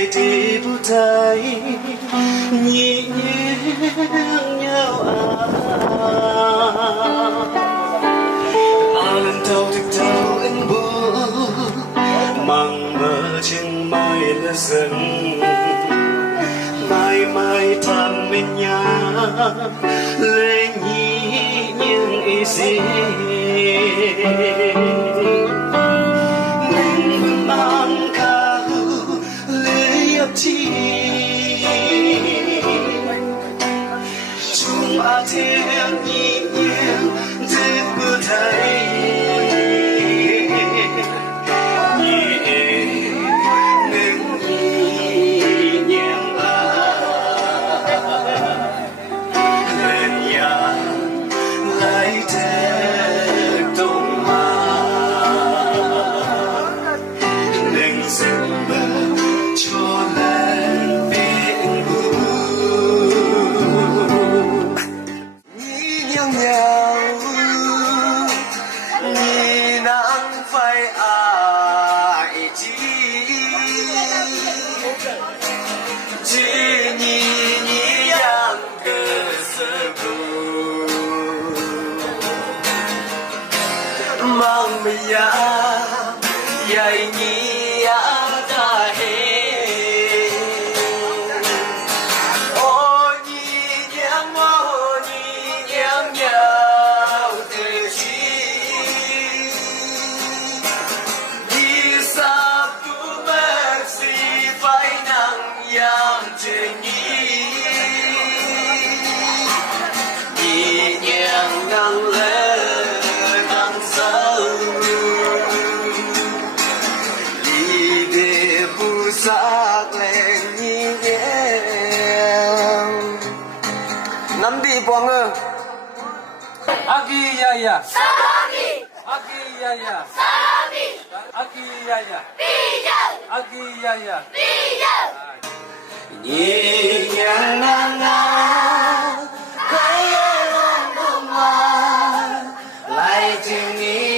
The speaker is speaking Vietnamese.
lại thì bút tay nhẹ nhàng nhau lần đầu thực thâu anh buồn mang mơ trên mai là dần mai mai thầm bên nhà lên nhí những ý gì mình mang cả lưỡi ấp chi chúng thiên nhí nhàng để bữa thấy mang mía dày nhia ta he ô nhị nhang nhau từ chi đi xa tu bác sĩ phải nặng yang trên nhị nhang ngang lên sắc lên nhẹ nhàng nắm đi bong ơ Akiyaya Salami Akiyaya Salami Akiyaya Pijak Akiyaya Pijak nhẹ nhàng ngang ngang cái lòng đông mà lại chừng nghĩ